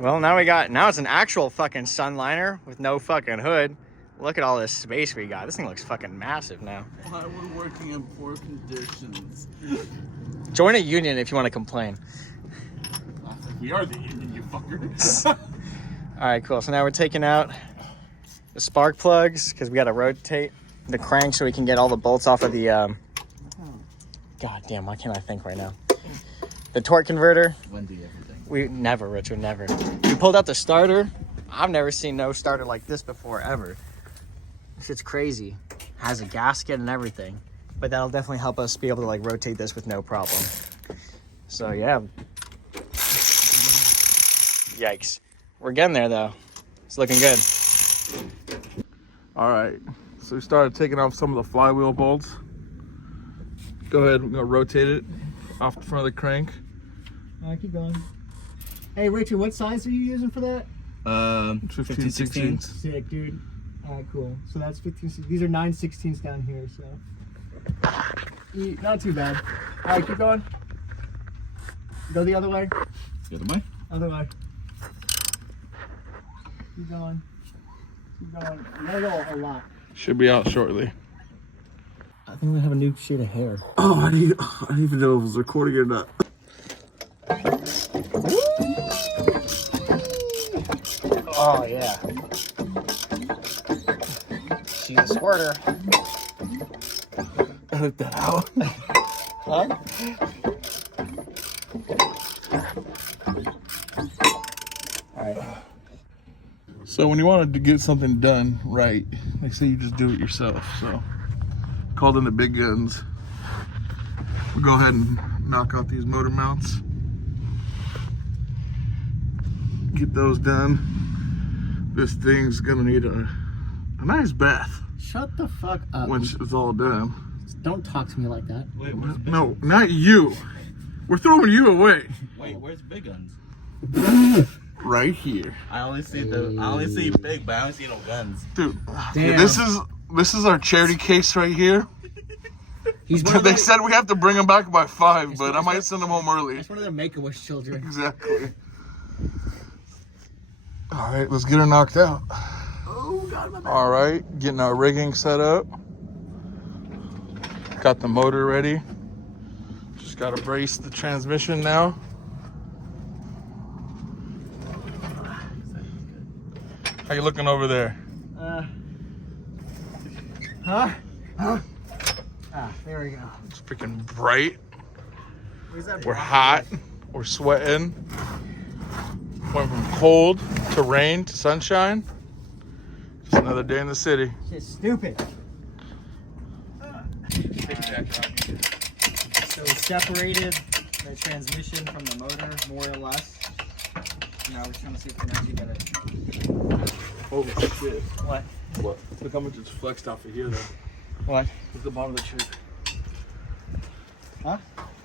Well, now it's an actual fucking Sunliner with no fucking hood. Look at all this space we got. This thing looks fucking massive now. Why we're working in poor conditions. Join a union if you want to complain. We are the union, you fuckers. All right, cool. So now we're taking out the spark plugs because we got to rotate the crank so we can get all the bolts off of the. God damn! Why can't I think right now? The torque converter. When do everything? We never, Richard, never. We pulled out the starter. I've never seen no starter like this before, ever. This shit's crazy. Has a gasket and everything. But that'll definitely help us be able to like rotate this with no problem. So yeah. Yikes. We're getting there though. It's looking good. All right, so we started taking off some of the flywheel bolts. Go ahead, we're gonna rotate it off the front of the crank. All right, keep going. Hey Richard, what size are you using for that? 15, 16. Sick, dude. All right, cool. So that's 15. These are 9/16 down here, so not too bad. All right, keep going. Go the other way. The other way? Other way. Keep going. Keep going. You gotta go a lot. Should be out shortly. I think we have a new shade of hair. Oh, I didn't even know if it was recording or not. Oh yeah. She's a squirter. Edit that out. Huh? Alright. So when you wanted to get something done right, they say you just do it yourself. So called in the big guns. We'll go ahead and knock out these motor mounts. Get those done. This thing's gonna need a nice bath Shut the fuck up. when it's all done. Don't talk to me like that. Wait, where's big No, not you. We're throwing you away. Wait, where's big guns? Right here. I only see big, but I don't see no guns. Dude, Damn. yeah, this is our charity case right here. He's They said we have to bring him back by 5, but I might send him home early. That's one of their Make-A-Wish children. Exactly. All right, let's get her knocked out. Oh, God, my bad. All right, getting our rigging set up. Got the motor ready. Just got to brace the transmission now. How you looking over there? Huh? Ah, there we go. It's freaking bright. Where's that? We're hot. We're sweating. Went from cold to rain to sunshine. Just another day in the city. Shit's stupid. So we separated the transmission from the motor, more or less. Now we're trying to see if we can actually get it. Oh shit. What? What? Look how much it's flexed off of here though. What? Look at the bottom of the chair. Huh?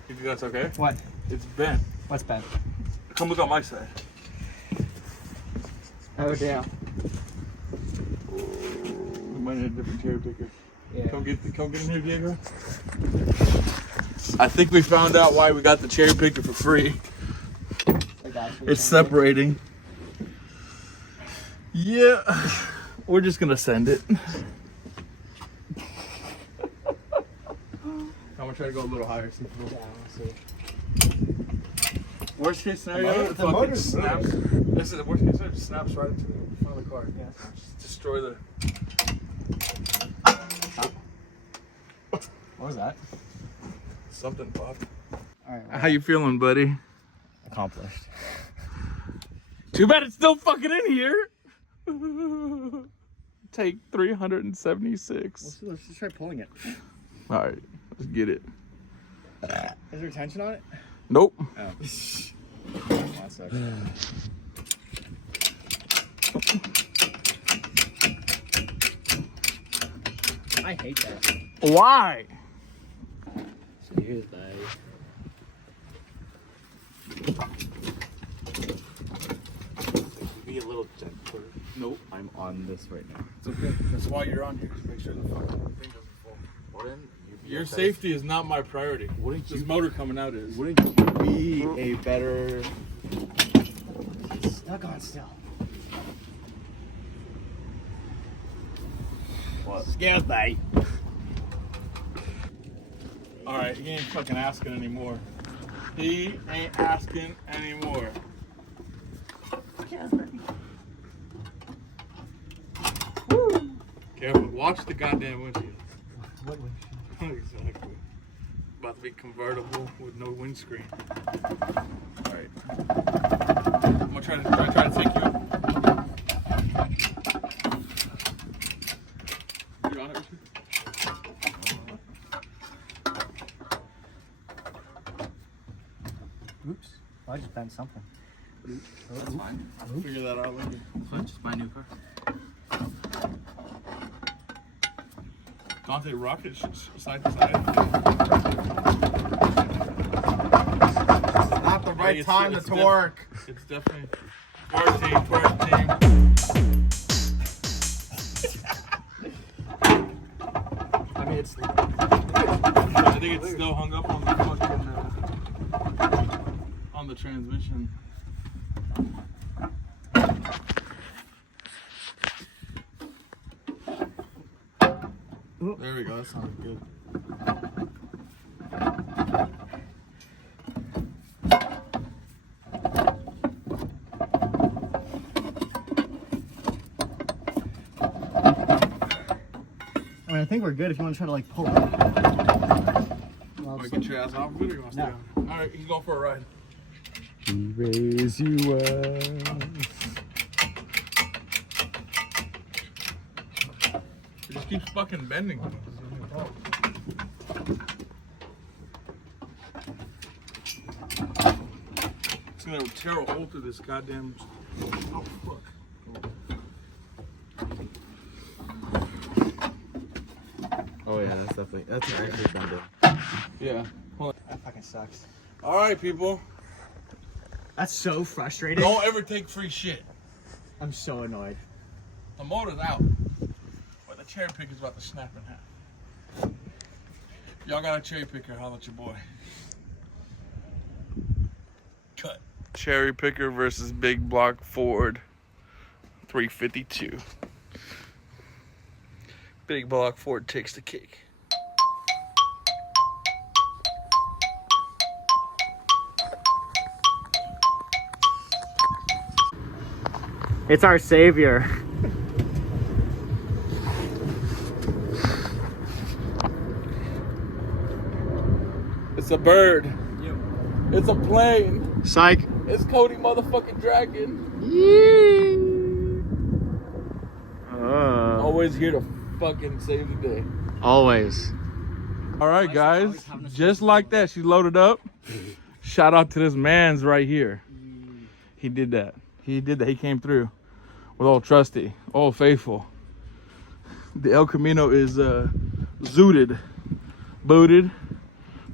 You think that's okay? What? It's bent. What's bad? Come look on my side. Oh, damn. We might need a different cherry picker. Yeah. Come get in here, Diego. I think we found out why we got the cherry picker for free. It's separating. Yeah, we're just gonna send it. I'm gonna try to go a little higher. See if Yeah, we'll see. Worst case scenario, The motor snaps. This is the worst case scenario. It snaps right into the front of the car. Yeah. Just destroy the. What was that? Something popped. All right. How you feeling, buddy? Accomplished. Too bad it's still fucking in here. Take 376. Let's just try pulling it. All right, let's get it. Is there tension on it? Nope. Oh. That sucks. I hate that. Why? Cheers, babe. Be a little gentler. Nope, I'm on this right now. It's okay. That's why you're on here. Just make sure the fucking thing doesn't fall. Wouldn't Your safety is not my priority. This motor coming out is. Wouldn't you be a better stuck on still. What? Excuse me. All right, he ain't fucking asking anymore. He ain't asking anymore. Excuse me. Careful, watch the goddamn windshield. What was Exactly. About to be convertible with no windscreen. All right. I'm gonna try to take you up. You on it, Richard? Oops. I just bent something. That's fine. I'll figure that out later. Fine, just buy a new car. Dante rocket side to side. Not the right time to twerk. It's definitely twerk team. I mean, it's. I think it's still hung up on the fucking on the transmission. There we go. That sounded good. I mean, I think we're good if you want to try to like pull it. Want to get your ass off of it or you want to stay on? All right, he's going for a ride. Raise you up. It just keeps fucking bending. It's gonna tear a hole through this goddamn. Oh fuck. Oh yeah, that's actually bending. Yeah. Hold on. That fucking sucks. All right, people. That's so frustrating. Don't ever take free shit. I'm so annoyed. The motor's out, but the cherry picker's about to snap in half. Y'all got a cherry picker? Holla at your boy. Cut. Cherry picker versus big block Ford 352. Big block Ford takes the cake. It's our savior. It's a bird. It's a plane. Psych. It's Cody motherfucking Dragon. Always here to fucking save the day. Always. All right, guys. Just like that, she loaded up. Shout out to this man's right here. He did that. He came through with Old Trusty, Old Faithful. The El Camino is zooted, booted.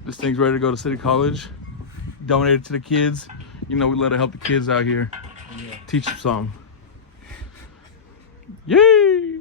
This thing's ready to go to City College. Donated to the kids. You know, we let it help the kids out here. Teach them something. Yay!